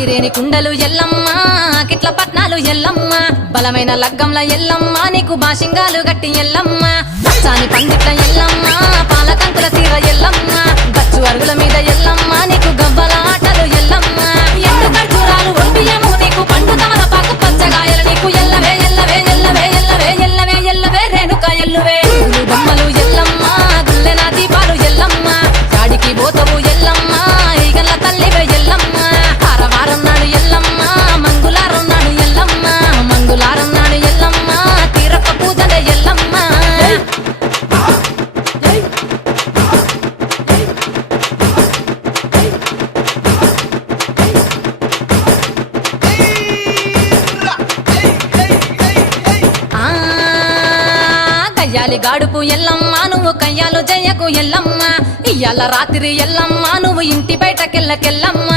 ఐరేని కుండలు ఎల్లమ్మ కిట్ల పట్నాలు ఎల్లమ్మ బలమైన లగ్గంల ఎల్లమ్మ నీకు బాషింగాలు గట్టి ఎల్లమ్మ పచ్చాని పందిట్ల ఎల్లమ్మ పాలకంకుల సీర ఎల్లమ్మ గచ్చు అరుగుల మీద ఎల్లమ్మ నీకు గవ్వల ఆటలు ఎల్లమ్మ ఎండు ఖర్జూరాలు ఒంటియము నీకు పండు తమలపాకు పచ్చగాయలు నీకు ఎల్లవే ఎల్లవే ఎల్లవే ఎల్లవే ఎల్లవే ఎల్లవే రేణుక ఎల్లువే బొమ్మలు ఎల్లమ్మ గుల్లెన దీపాలు ఎల్లమ్మ చాడికి పోతవు ఎల్లమ్మ ఈగల తల్లివే ఎల్లమ్మ ఆరవారం నాడు ఎల్లమ్మ మంగులారం నాడు ఎల్లమ్మ మంగులారం నాడు ఎల్లమ్మ తీరప్ప పూజలే ఎల్లమ్మ కయ్యాలి గాడుపు ఎల్లమ్మ నువ్వు కయ్యాలు జయ్యకు ఎల్లమ్మ ఇయ్యాల రాత్రి ఎల్లమ్మ నువ్వు ఇంటి బయటకెళ్ళకెళ్ళమ్మ